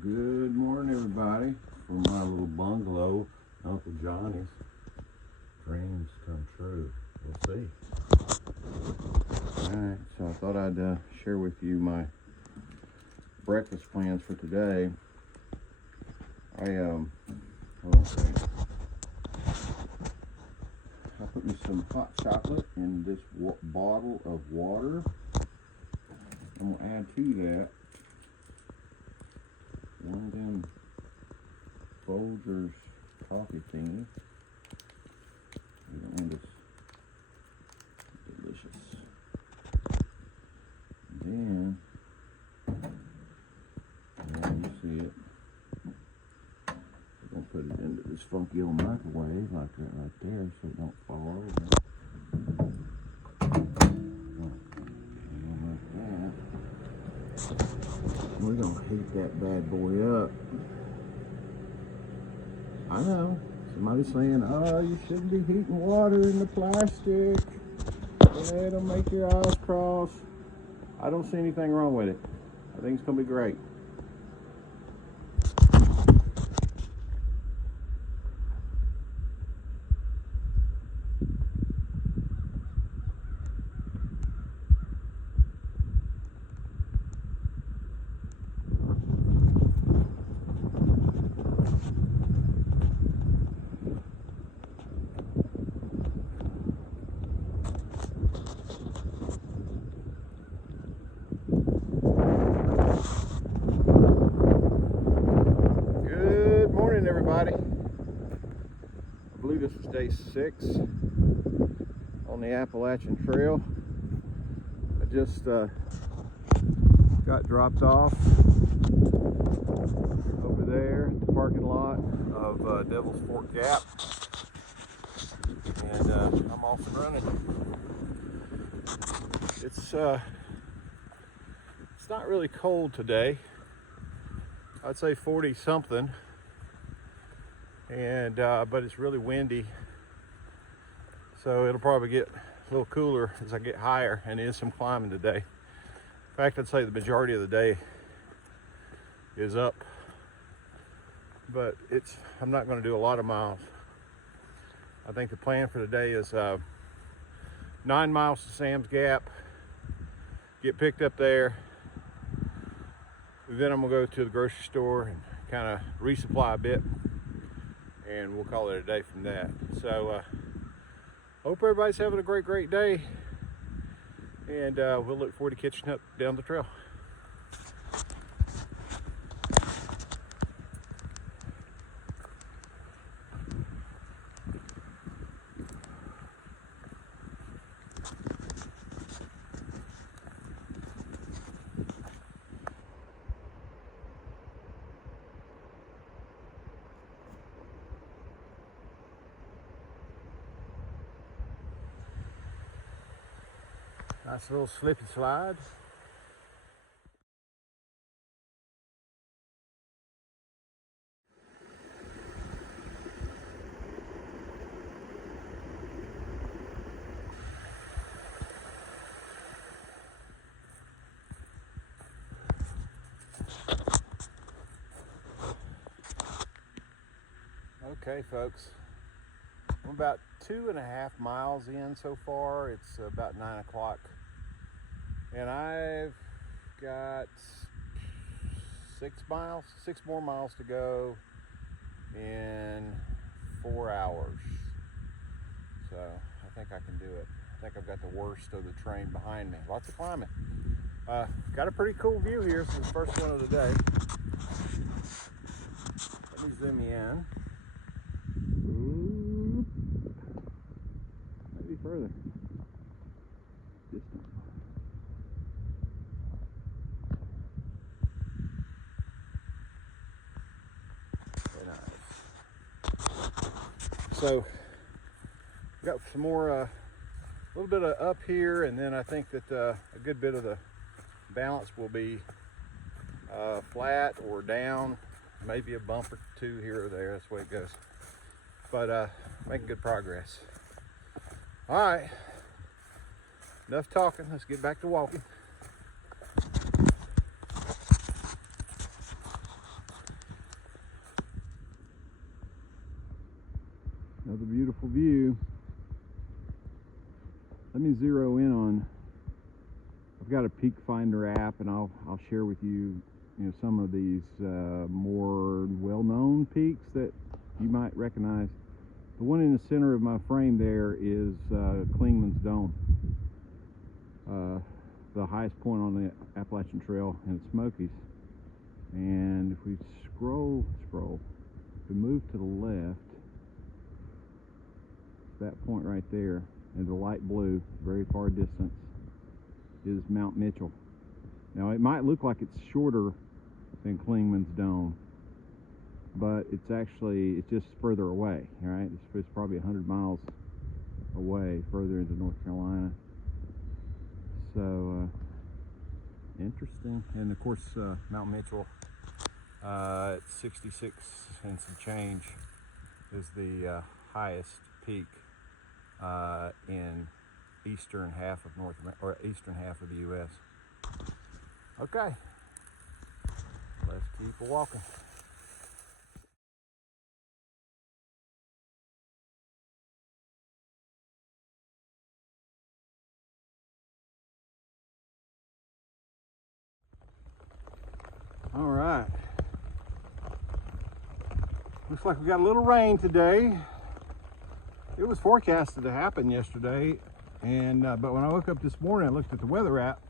Good morning, everybody, from my little bungalow, Uncle Johnny's. Dreams come true. We'll see. Alright, so I thought I'd share with you my breakfast plans for today. Hold on a second. I put me some hot chocolate in this bottle of water. I'm going to add to that one of them Folgers coffee thingies. This delicious. Then, you see it. I'm gonna put it into this funky old microwave like that right there, so it don't fall over. We're gonna heat that bad boy up. I know, somebody's saying, oh, you shouldn't be heating water in the plastic. It'll make your eyes cross. I don't see anything wrong with it. I think it's gonna be great. Everybody, I believe this is day 6 on the Appalachian Trail. I just got dropped off over there at the parking lot of Devil's Fork Gap, and I'm off and running. It's not really cold today. I'd say 40 something. And but it's really windy, so it'll probably get a little cooler as I get higher, and there is some climbing today. In fact, I'd say the majority of the day is up, but I'm not going to do a lot of miles. I think the plan for today is 9 miles to Sam's Gap, get picked up there, then I'm gonna go to the grocery store and kind of resupply a bit, and we'll call it a day from that. So hope everybody's having a great day, and we'll look forward to catching up down the trail. Nice little slippy slide. Okay, folks, I'm about 2.5 miles in so far. It's about 9 o'clock. And I've got 6 more miles to go in 4 hours. So I think I can do it. I think I've got the worst of the train behind me. Lots of climbing. Got a pretty cool view here. This is the first one of the day. Let me zoom you in. Ooh. Maybe further. Distant. So got some more, a little bit of up here, and then I think that a good bit of the balance will be flat or down, maybe a bump or two here or there. That's the way it goes. But making good progress. All right, enough talking. Let's get back to walking. me zero in on. I've got a peak finder app, and I'll share with you, some of these more well-known peaks that you might recognize. The one in the center of my frame there is Clingman's Dome, the highest point on the Appalachian Trail in the Smokies. And if we scroll, if we move to the left, that point right there in the light blue, very far distance, is Mount Mitchell. Now it might look like it's shorter than Clingman's Dome, but it's just further away, right? It's probably 100 miles away further into North Carolina. So interesting. And of course Mount Mitchell at 66 and some change is the highest peak in eastern half of eastern half of the U.S. Okay, let's keep walking. All right, looks like we got a little rain today. It was forecasted to happen yesterday, and but when I woke up this morning, I looked at the weather app.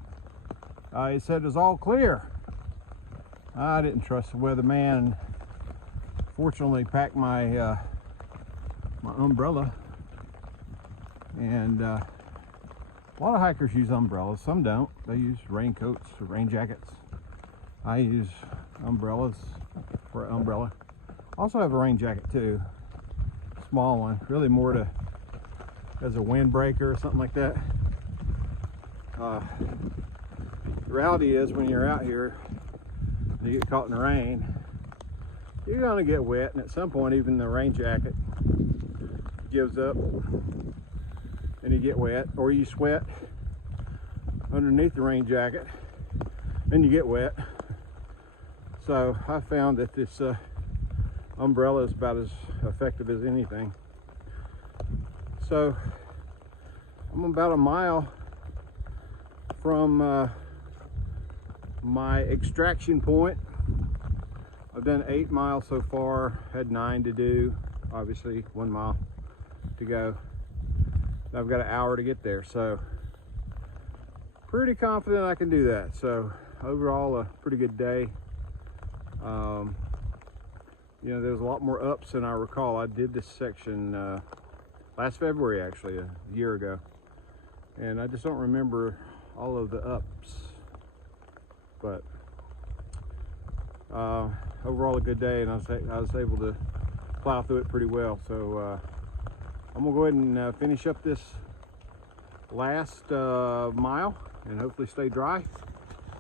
It said it was all clear. I didn't trust the weatherman. Fortunately, packed my my umbrella, and a lot of hikers use umbrellas. Some don't. They use raincoats or rain jackets. I use umbrellas for an umbrella. Also have a rain jacket too, small one, really more to as a windbreaker or something like that. The reality is, when you're out here and you get caught in the rain, you're gonna get wet, and at some point even the rain jacket gives up and you get wet, or you sweat underneath the rain jacket and you get wet. So I found that this umbrella is about as effective as anything. So I'm about a mile from my extraction point. I've done 8 miles so far, had 9 to do, obviously 1 mile to go. I've got an hour to get there, so pretty confident I can do that. So overall, a pretty good day. There's a lot more ups than I recall. I did this section last February, actually, a year ago, and I just don't remember all of the ups. But overall, a good day, and I was able to plow through it pretty well. So I'm gonna go ahead and finish up this last mile and hopefully stay dry,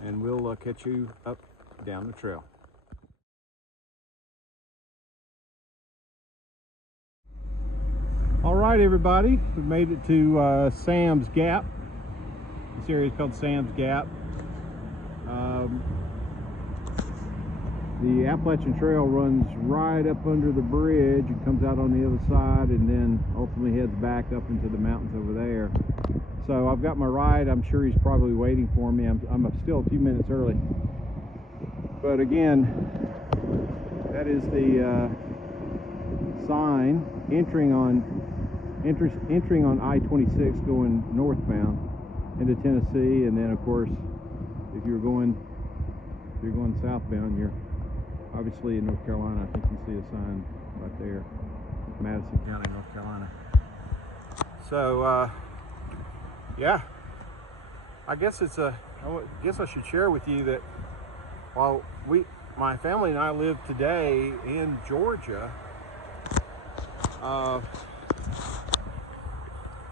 and we'll catch you up down the trail. All right, everybody, we made it to Sam's Gap. This area is called Sam's Gap. The Appalachian Trail runs right up under the bridge and comes out on the other side, and then ultimately heads back up into the mountains over there. So I've got my ride. I'm sure he's probably waiting for me. I'm still a few minutes early. But again, that is the sign entering on I-26 going northbound into Tennessee, and then of course if you're going southbound, you're obviously in North Carolina. I think you see a sign right there, Madison County, North Carolina. So yeah, I guess I should share with you that while my family and I live today in Georgia,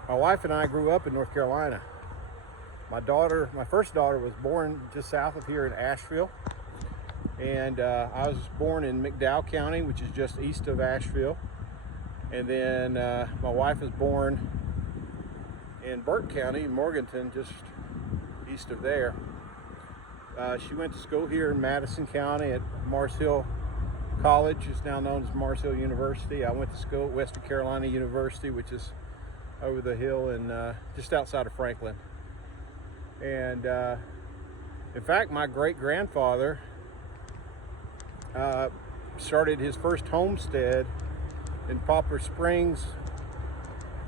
my wife and I grew up in North Carolina. My first daughter was born just south of here in Asheville, and I was born in McDowell County, which is just east of Asheville. And then my wife was born in Burke County, Morganton, just east of there. She went to school here in Madison County at Mars Hill College. It's now known as Mars Hill University. I went to school at Western Carolina University, which is over the hill in just outside of Franklin. And in fact, my great-grandfather started his first homestead in Poplar Springs,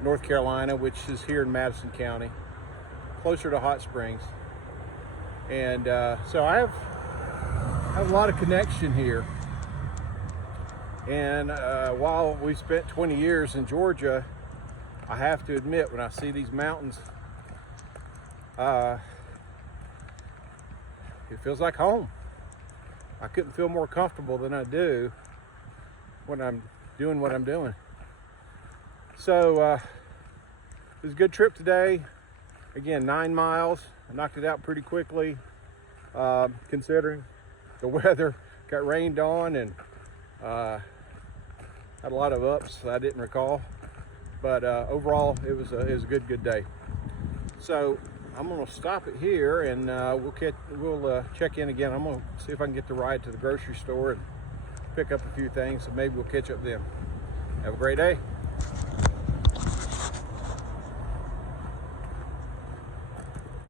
North Carolina, which is here in Madison County, closer to Hot Springs. And so I have a lot of connection here. And while we spent 20 years in Georgia, I have to admit, when I see these mountains, it feels like home. I couldn't feel more comfortable than I do when I'm doing what I'm doing. So it was a good trip today. Again, 9 miles. I knocked it out pretty quickly, considering the weather. Got rained on and had a lot of ups I didn't recall. But overall, it was a good day. So I'm gonna stop it here, and we'll check in again. I'm gonna see if I can get the ride to the grocery store and pick up a few things, so maybe we'll catch up then. Have a great day.